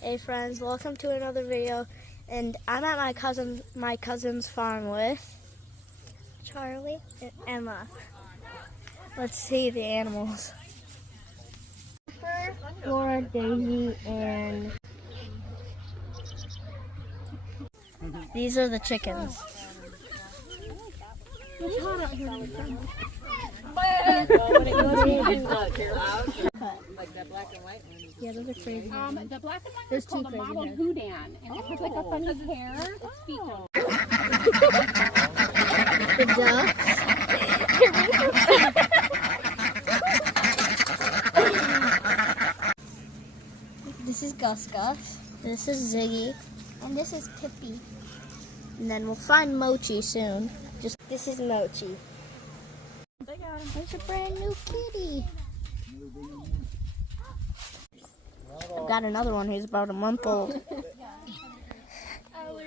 Hey friends, welcome to another video. And I'm at my cousin's farm with Charlie and Emma. Let's see the animals. Flora, Daisy, and these are the chickens. It's hot out here. Like that black and white one. Yeah, those are crazy. The black and white There's is called two the crazy model hairs. Houdan, and it has like a funny hair. Its feet don't. The ducks. This is Gus Gus. This is Ziggy. And this is Tippy. And then we'll find Mochi soon. This is Mochi. There's a brand new kitty. I've got another one who's about a month old.